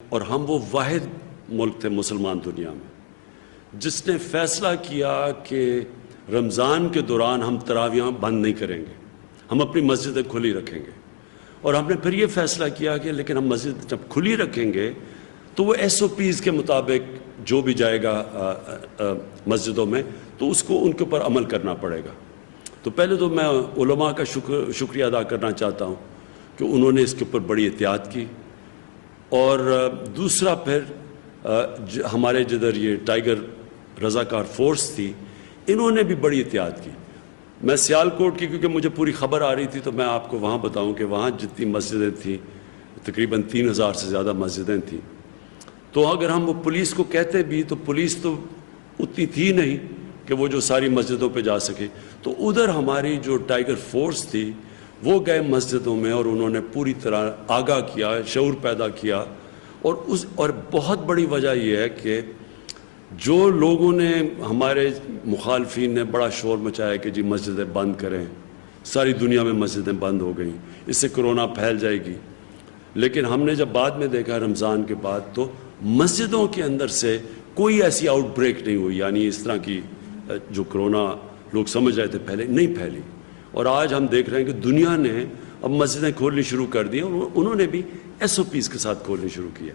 اور ہم وہ واحد ملک تھے مسلمان دنیا میں جس نے فیصلہ کیا کہ رمضان کے دوران ہم تراویحاں بند نہیں کریں گے، ہم اپنی مسجدیں کھلی رکھیں گے۔ اور ہم نے پھر یہ فیصلہ کیا کہ لیکن ہم مسجد جب کھلی رکھیں گے تو وہ ایس او پیز کے مطابق جو بھی جائے گا مسجدوں میں تو اس کو ان کے اوپر عمل کرنا پڑے گا۔ تو پہلے تو میں علماء کا شکریہ ادا کرنا چاہتا ہوں کہ انہوں نے اس کے اوپر بڑی احتیاط کی، اور دوسرا پھر ہمارے جدھر یہ ٹائیگر رضاکار فورس تھی انہوں نے بھی بڑی احتیاط کی۔ میں سیالکوٹ کی کیونکہ مجھے پوری خبر آ رہی تھی تو میں آپ کو وہاں بتاؤں کہ وہاں جتنی مسجدیں تھیں تقریباً 3000 سے زیادہ مسجدیں تھیں، تو اگر ہم وہ پولیس کو کہتے بھی تو پولیس تو اتنی تھی نہیں کہ وہ جو ساری مسجدوں پہ جا سکے، تو ادھر ہماری جو ٹائیگر فورس تھی وہ گئے مسجدوں میں اور انہوں نے پوری طرح آگاہ کیا، شعور پیدا کیا۔ اور بہت بڑی وجہ یہ ہے کہ جو لوگوں نے ہمارے مخالفین نے بڑا شور مچایا کہ جی مسجدیں بند کریں، ساری دنیا میں مسجدیں بند ہو گئیں، اس سے کرونا پھیل جائے گی، لیکن ہم نے جب بعد میں دیکھا رمضان کے بعد تو مسجدوں کے اندر سے کوئی ایسی آؤٹ بریک نہیں ہوئی، یعنی اس طرح کی جو کرونا لوگ سمجھ رہے تھے پہلے نہیں پھیلی۔ اور آج ہم دیکھ رہے ہیں کہ دنیا نے اب مسجدیں کھولنی شروع کر دی اور انہوں نے بھی ایس او پیز کے ساتھ کھولنی شروع کیا۔